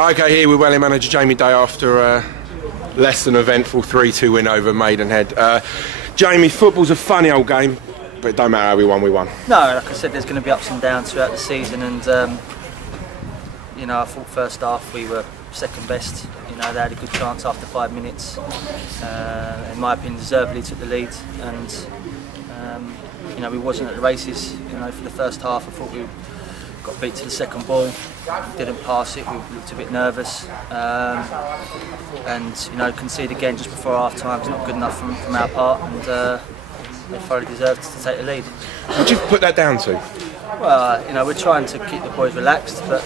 Okay, here with Welly manager Jamie Day after a less than eventful 3-2 win over Maidenhead. Jamie, football's a funny old game, but it don't matter how we won, we won. No, like I said, there's going to be ups and downs throughout the season, and you know, I thought first half we were second best. You know, they had a good chance after 5 minutes. In my opinion, deservedly took the lead, and you know, we wasn't at the races. You know, for the first half, I thought we got beat to the second ball, didn't pass it, we looked a bit nervous, and you know, concede again just before half time is not good enough from our part, and they thoroughly deserved to take the lead. What do you put that down to? Well, you know, we're trying to keep the boys relaxed, but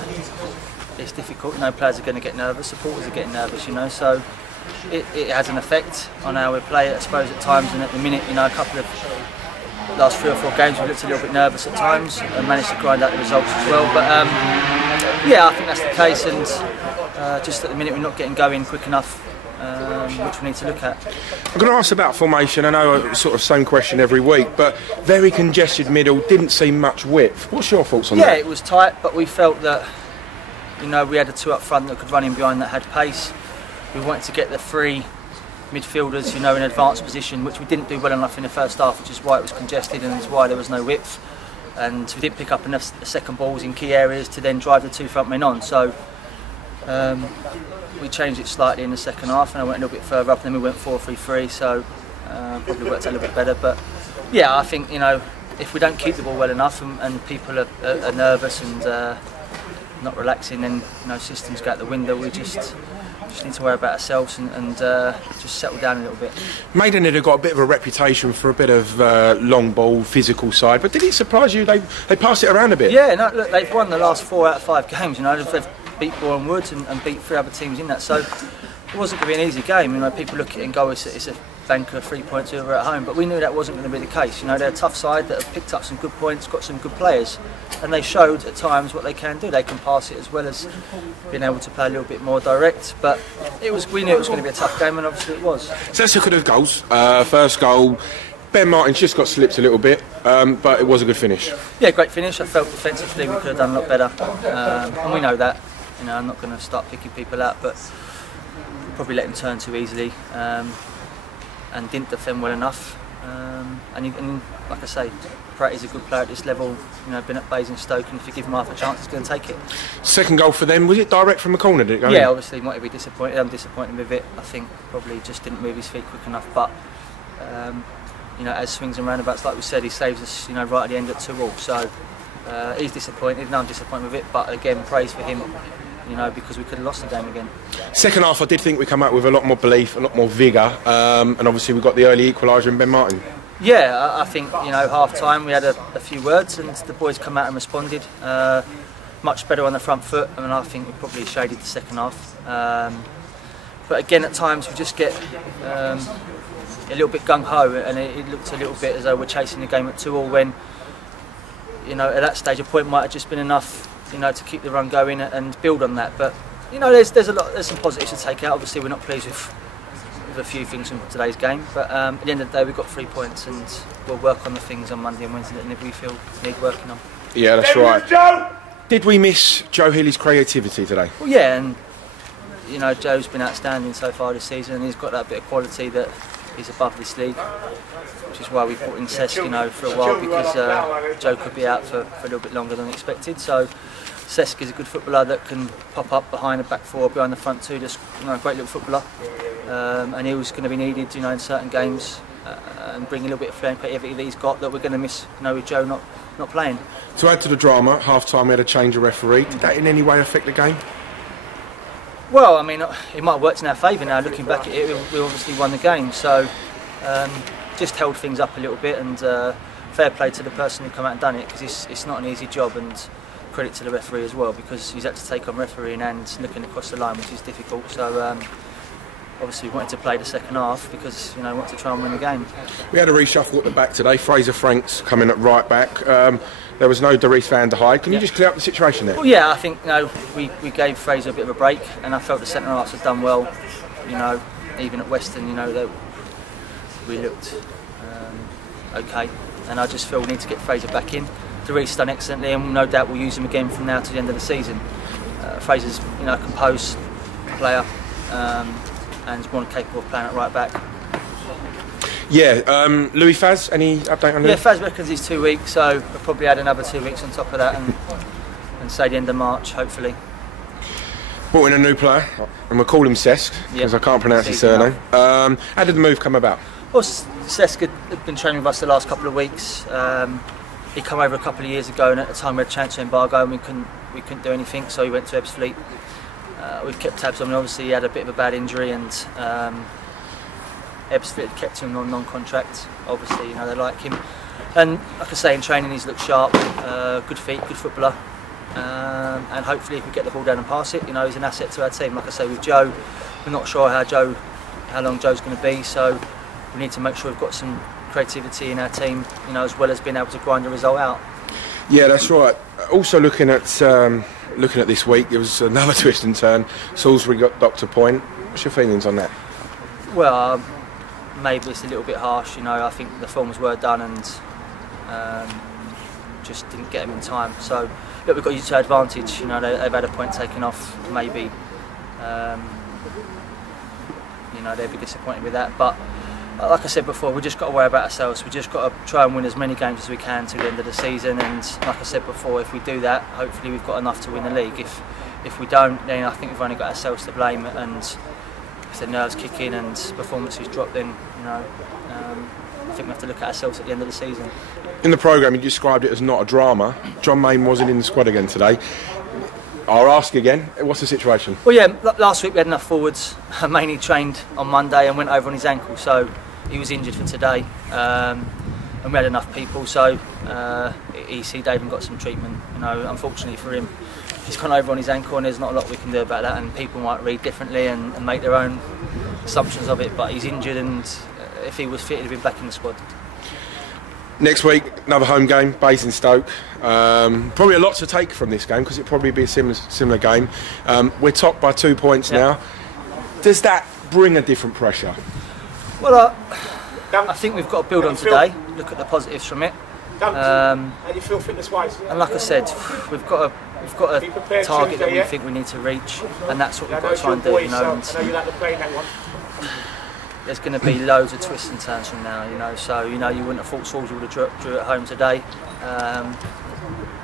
it's difficult. You know, players are going to get nervous, supporters are getting nervous, you know, so it has an effect on how we play, I suppose, at times, and at the minute, you know, a couple of last 3 or 4 games we looked a little bit nervous at times and managed to grind out the results as well, but yeah, I think that's the case, and just at the minute we're not getting going quick enough, which we need to look at. I'm going to ask about formation. I know it's sort of same question every week, but very congested middle, didn't see much width. What's your thoughts on that? Yeah, it was tight, but we felt that, you know, we had the 2 up front that could run in behind that had pace. We wanted to get the 3 midfielders, you know, in advanced position, which we didn't do well enough in the first half, which is why it was congested and it's why there was no width, and we didn't pick up enough second balls in key areas to then drive the 2 front men on. So we changed it slightly in the second half, and I went a little bit further up, and then we went 4-3-3, so probably worked out a little bit better. But yeah, I think, you know, if we don't keep the ball well enough and people are nervous and not relaxing, then, you know, systems go out the window. We just need to worry about ourselves and just settle down a little bit. Maidenhead have got a bit of a reputation for a bit of long ball, physical side, but did it surprise you they passed it around a bit? Yeah, no, look, they've won the last 4 out of 5 games. You know, they've beat Boreham Wood and beat 3 other teams in that, so it wasn't going to be an easy game. You know, people look at it and go, it's a banker 3 points over at home, but we knew that wasn't going to be the case. You know, they're a tough side that have picked up some good points, got some good players, and they showed at times what they can do. They can pass it as well as being able to play a little bit more direct, but we knew it was going to be a tough game, and obviously it was. So let's look at the goals. First goal, Ben Martin's just got slipped a little bit, but it was a good finish. Yeah, great finish. I felt defensively we could have done a lot better, and we know that. You know, I'm not going to start picking people out, but probably let him turn too easily, and didn't defend well enough. And like I say, Pratt is a good player at this level. You know, been at Basingstoke, and if you give him half a chance, he's going to take it. Second goal for them, was it direct from the corner? Did it go in? Yeah, obviously might be disappointed. I'm disappointed with it. I think probably just didn't move his feet quick enough. But you know, as swings and roundabouts, like we said, he saves us, you know, right at the end at 2-2. So he's disappointed, and I'm disappointed with it. But again, praise for him. You know, because we could have lost the game again. Second half, I did think we come out with a lot more belief, a lot more vigour, and obviously we got the early equaliser in Ben Martin. Yeah, I think, you know, half time we had a few words, and the boys come out and responded much better on the front foot. I mean, I think we probably shaded the second half, but again at times we just get a little bit gung ho, and it looked a little bit as though we're chasing the game at 2-2 when, you know, at that stage a point might have just been enough, you know, to keep the run going and build on that. But you know, there's some positives to take out. Obviously, we're not pleased with a few things from today's game, but at the end of the day, we've got 3 points, and we'll work on the things on Monday and Wednesday that we feel need working on. Yeah, that's right. Did we miss Joe Healy's creativity today? Well, yeah, and you know, Joe's been outstanding so far this season, and he's got that bit of quality that is above this league, which is why we brought in Cesc, you know, for a while, because Joe could be out for a little bit longer than expected. So Cesc is a good footballer that can pop up behind the back 4, behind the front 2. Just, you know, a great little footballer, and he was going to be needed, you know, in certain games, and bring a little bit of flair and creativity that he's got that we're going to miss, you know, with Joe not playing. To add to the drama, half time we had a change of referee. Did that in any way affect the game? Well, I mean, it might have worked in our favour now. Looking back at it, we obviously won the game, so just held things up a little bit, and fair play to the person who come out and done it, because it's not an easy job, and credit to the referee as well, because he's had to take on refereeing and looking across the line, which is difficult. So obviously we wanted to play the second half because, you know, we wanted to try and win the game. We had a reshuffle at the back today. Fraser Franks coming at right back. There was no Dries van der Heijden. Can you just clear up the situation there? Well, yeah, I think, you know, we gave Fraser a bit of a break, and I felt the centre halves had done well. You know, even at Western, you know, we looked okay, and I just feel we need to get Fraser back in. Dries done excellently, and no doubt we'll use him again from now to the end of the season. Fraser's, you know, a composed player and is more than capable of playing at right back. Yeah, Louis Faz, any update on him? Yeah, Faz reckons he's 2 weeks, so we'll probably add another 2 weeks on top of that and say the end of March, hopefully. Brought in a new player, and we'll call him Cesc, because I can't pronounce his surname. How did the move come about? Well, Cesc had been training with us the last couple of weeks. He came over a couple of years ago, and at the time we had a transfer embargo and we couldn't do anything, so he went to Ebbsfleet. We've kept tabs on him. Obviously he had a bit of a bad injury, and Ebbsfleet had kept him on non-contract. Obviously, you know, they like him, and like I say, in training he's looked sharp, good feet, good footballer, and hopefully if we get the ball down and pass it, you know, he's an asset to our team. Like I say, with Joe, we're not sure how long Joe's going to be, so we need to make sure we've got some creativity in our team, you know, as well as being able to grind the result out. Yeah, that's right. Also looking at this week, there was another twist and turn. Salisbury got docked a point. What's your feelings on that? Well, maybe it's a little bit harsh, you know. I think the forms were done and just didn't get them in time. So look, we've got to use our advantage. You know, they've had a point taken off. Maybe you know, they'd be disappointed with that. But like I said before, we've just got to worry about ourselves. We've just got to try and win as many games as we can to the end of the season. And like I said before, if we do that, hopefully we've got enough to win the league. If we don't, then I think we've only got ourselves to blame. And if the nerves kick in and performances drop, then you know, I think we have to look at ourselves at the end of the season. In the programme, you described it as not a drama. John Main wasn't in the squad again today. I'll ask again, what's the situation? Well, yeah, last week we had enough forwards. Mainly trained on Monday and went over on his ankle, so he was injured for today. And we had enough people, so EC David got some treatment. You know, unfortunately for him, he's gone over on his ankle, and there's not a lot we can do about that. And people might read differently and make their own assumptions of it. But he's injured, and if he was fit, he'd have been back in the squad. Next week, another home game, Basingstoke. Probably a lot to take from this game because it'll probably be a similar game. We're top by 2 points now. Does that bring a different pressure? Well, I think we've got to build on today. Look at the positives from it. How do you feel fitness-wise? And like I said, we've got a target that we think we need to reach, and that's what we've got to try and do. You know, I know you like to play that one. There's going to be loads of twists and turns from now, you know. So you know, you wouldn't have thought Salisbury would have drew at home today, and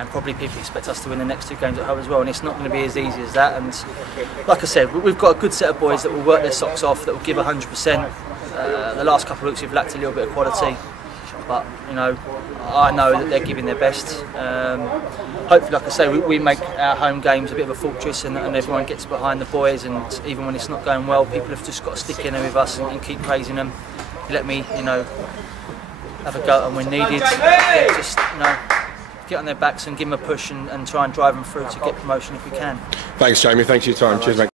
probably people expect us to win the next 2 games at home as well. And it's not going to be as easy as that. And like I said, we've got a good set of boys that will work their socks off, that will give 100%. The last couple of weeks we've lacked a little bit of quality, but you know, I know that they're giving their best. Hopefully, like I say, we make our home games a bit of a fortress, and everyone gets behind the boys. And even when it's not going well, people have just got to stick in there with us and keep praising them. Let me, you know, have a go, and when needed, just you know, get on their backs and give them a push and try and drive them through to get promotion if we can. Thanks, Jamie. Thanks for your time. Cheers, mate.